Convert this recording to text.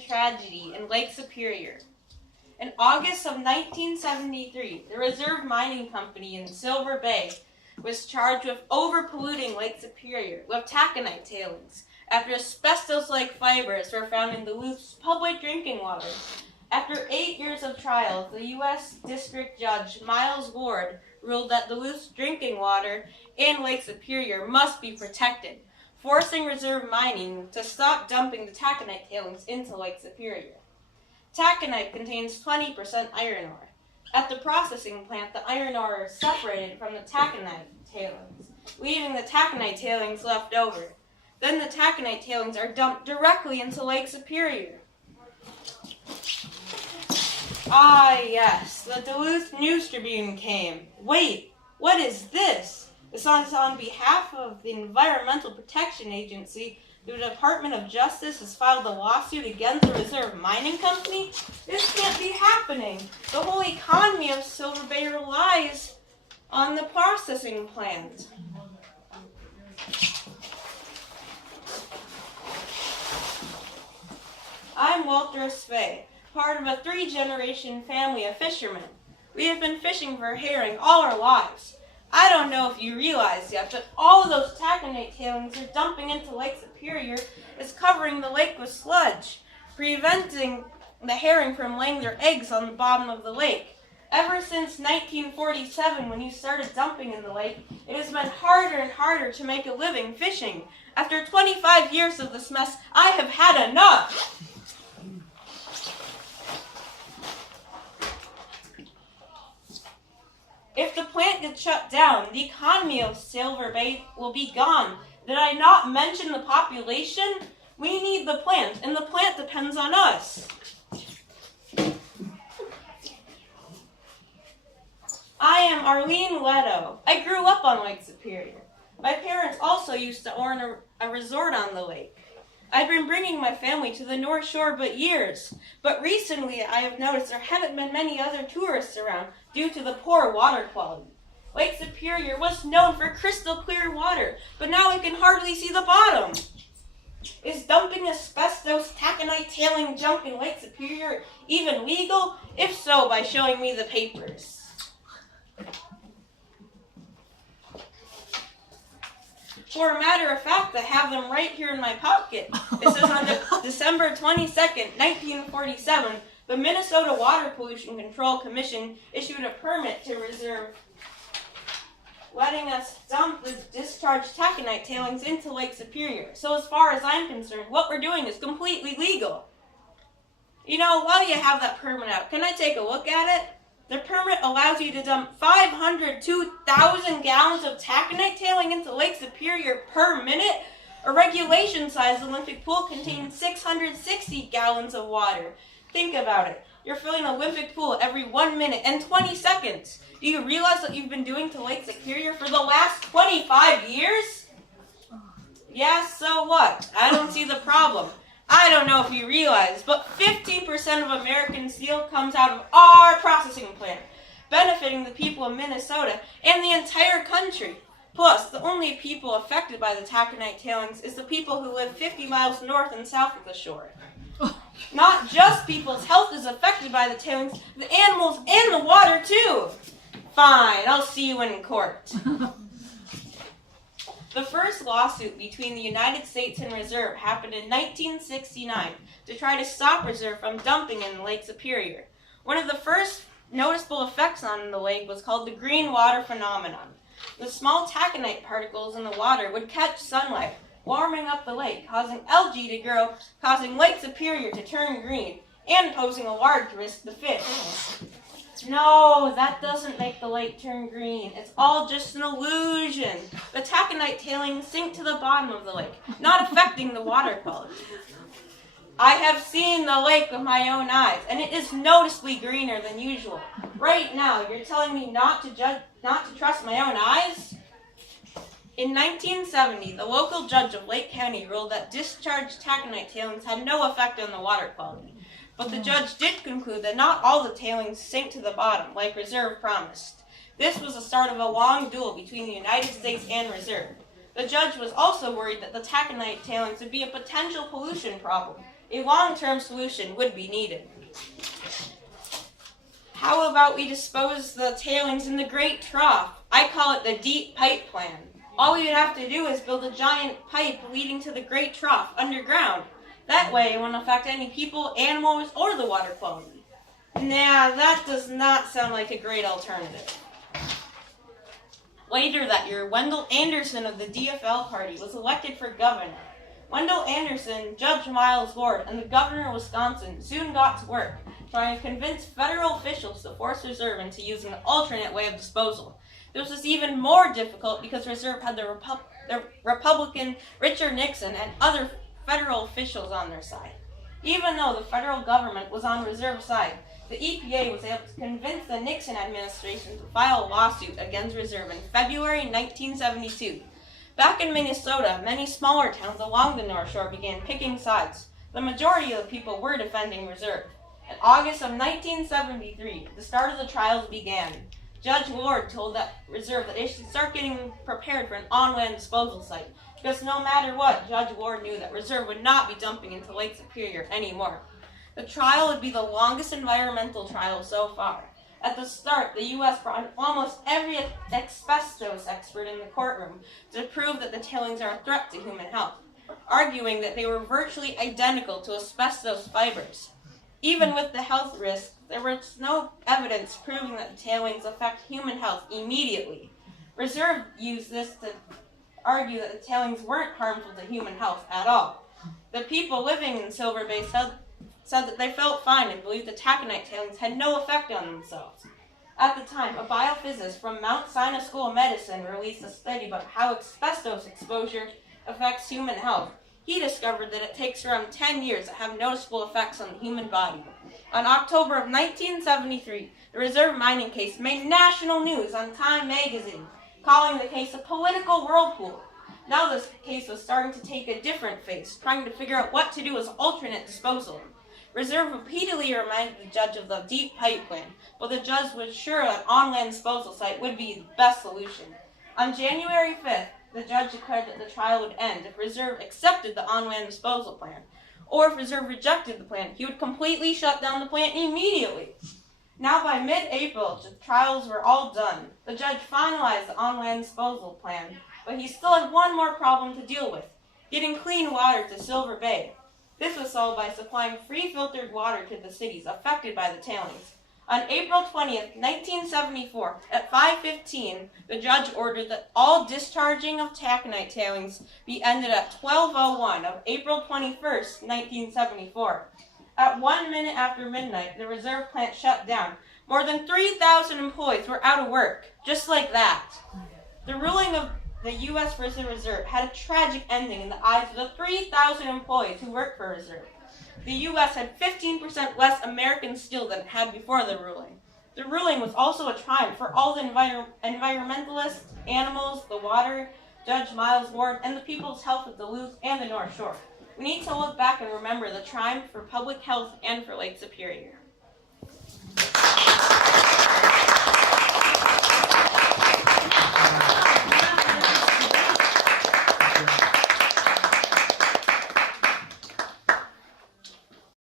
human tragedy in Lake Superior. In August of 1973, the Reserve Mining Company in Silver Bay was charged with overpolluting Lake Superior with taconite tailings after asbestos-like fibers were found in Duluth's public drinking water. After 8 years of trials, the U.S. District Judge Miles Ward ruled that Duluth's drinking water and Lake Superior must be protected, forcing Reserve Mining to stop dumping the taconite tailings into Lake Superior. Taconite contains 20% iron ore. At the processing plant, the iron ore is separated from the taconite tailings, leaving the taconite tailings left over. Then the taconite tailings are dumped directly into Lake Superior. Ah, yes, the Duluth News Tribune came. Wait, what is this? This is on behalf of the Environmental Protection Agency. The Department of Justice has filed a lawsuit against the Reserve Mining Company. This can't be happening. The whole economy of Silver Bay relies on the processing plant. I'm Walter Svay, part of a 3-generation family of fishermen. We have been fishing for herring all our lives. I don't know if you realize yet, but all of those taconite tailings are dumping into Lake Superior is covering the lake with sludge, preventing the herring from laying their eggs on the bottom of the lake. Ever since 1947, when you started dumping in the lake, it has been harder and harder to make a living fishing. After 25 years of this mess, I have had enough. If the plant gets shut down, the economy of Silver Bay will be gone. Did I not mention the population? We need the plant, and the plant depends on us. I am Arlene Leto. I grew up on Lake Superior. My parents also used to own a resort on the lake. I've been bringing my family to the North Shore for years, but recently I have noticed there haven't been many other tourists around due to the poor water quality. Lake Superior was known for crystal clear water, but now we can hardly see the bottom. Is dumping asbestos taconite tailing junk in Lake Superior even legal? If so, by showing me the papers. For a matter of fact, I have them right here in my pocket. It says on December 22nd, 1947, the Minnesota Water Pollution Control Commission issued a permit to Reserve, letting us dump the discharged taconite tailings into Lake Superior. So as far as I'm concerned, what we're doing is completely legal. You know, while you have that permit out, can I take a look at it? The permit allows you to dump 502,000 gallons of taconite tailing into Lake Superior per minute. A regulation-sized Olympic pool contains 660 gallons of water. Think about it. You're filling an Olympic pool every 1 minute and 20 seconds. Do you realize what you've been doing to Lake Superior for the last 25 years? Yeah, so what? I don't see the problem. I don't know if you realize, but 50% of American steel comes out of our processing plant, benefiting the people of Minnesota and the entire country. Plus, the only people affected by the taconite tailings is the people who live 50 miles north and south of the shore. Not just people's health is affected by the tailings, the animals and the water too. Fine, I'll see you in court. The first lawsuit between the United States and Reserve happened in 1969 to try to stop Reserve from dumping in Lake Superior. One of the first noticeable effects on the lake was called the green water phenomenon. The small taconite particles in the water would catch sunlight, warming up the lake, causing algae to grow, causing Lake Superior to turn green, and posing a large risk to fish. No, that doesn't make the lake turn green. It's all just an illusion. The taconite tailings sink to the bottom of the lake, not affecting the water quality. I have seen the lake with my own eyes, and it is noticeably greener than usual. Right now, you're telling me not to trust my own eyes? In 1970, the local judge of Lake County ruled that discharged taconite tailings had no effect on the water quality. But the judge did conclude that not all the tailings sink to the bottom, like Reserve promised. This was the start of a long duel between the United States and Reserve. The judge was also worried that the taconite tailings would be a potential pollution problem, A long-term solution would be needed. How about we dispose the tailings in the Great Trough? I call it the Deep Pipe Plan. All we would have to do is build a giant pipe leading to the Great Trough underground. That way it won't affect any people, animals, or the water quality. Nah, that does not sound like a great alternative. Later that year, Wendell Anderson of the DFL party was elected for governor. Wendell Anderson, Judge Miles Ward, and the governor of Wisconsin soon got to work, trying to convince federal officials to force Reserve into using an alternate way of disposal. This was even more difficult because Reserve had the Republican Richard Nixon and other federal officials on their side. Even though the federal government was on Reserve's side, the EPA was able to convince the Nixon administration to file a lawsuit against Reserve in February 1972. Back in Minnesota, many smaller towns along the North Shore began picking sides. The majority of the people were defending Reserve. In August of 1973, the start of the trials began. Judge Ward told Reserve that it should start getting prepared for an on-land disposal site, because no matter what, Judge Ward knew that Reserve would not be dumping into Lake Superior anymore. The trial would be the longest environmental trial so far. At the start, the U.S. brought in almost every asbestos expert in the courtroom to prove that the tailings are a threat to human health, arguing that they were virtually identical to asbestos fibers. Even with the health risks, there was no evidence proving that the tailings affect human health immediately. Reserve used this to argue that the tailings weren't harmful to human health at all. The people living in Silver Bay said that they felt fine and believed the taconite tailings had no effect on themselves. At the time, a biophysicist from Mount Sinai School of Medicine released a study about how asbestos exposure affects human health. He discovered that it takes around 10 years to have noticeable effects on the human body. On October of 1973, the Reserve mining case made national news on Time magazine, calling the case a political whirlpool. Now this case was starting to take a different face, trying to figure out what to do as alternate disposal. Reserve repeatedly reminded the judge of the Deep Pipe Plan, but the judge was sure that an on-land disposal site would be the best solution. On January 5th, the judge declared that the trial would end if Reserve accepted the on-land disposal plan, or if Reserve rejected the plan, he would completely shut down the plant immediately. Now by mid-April, the trials were all done. The judge finalized the on-land disposal plan, but he still had one more problem to deal with: getting clean water to Silver Bay. This was solved by supplying free filtered water to the cities affected by the tailings. On April 20th, 1974, at 5:15, the judge ordered that all discharging of taconite tailings be ended at 12:01 of April 21st, 1974. At 1 minute after midnight, the Reserve plant shut down. More than 3,000 employees were out of work, just like that. The ruling of the U.S. Reserve had a tragic ending in the eyes of the 3,000 employees who worked for Reserve. The U.S. had 15% less American steel than it had before the ruling. The ruling was also a triumph for all the environmentalists, animals, the water, Judge Miles Ward, and the people's health of Duluth and the North Shore. We need to look back and remember the triumph for public health and for Lake Superior.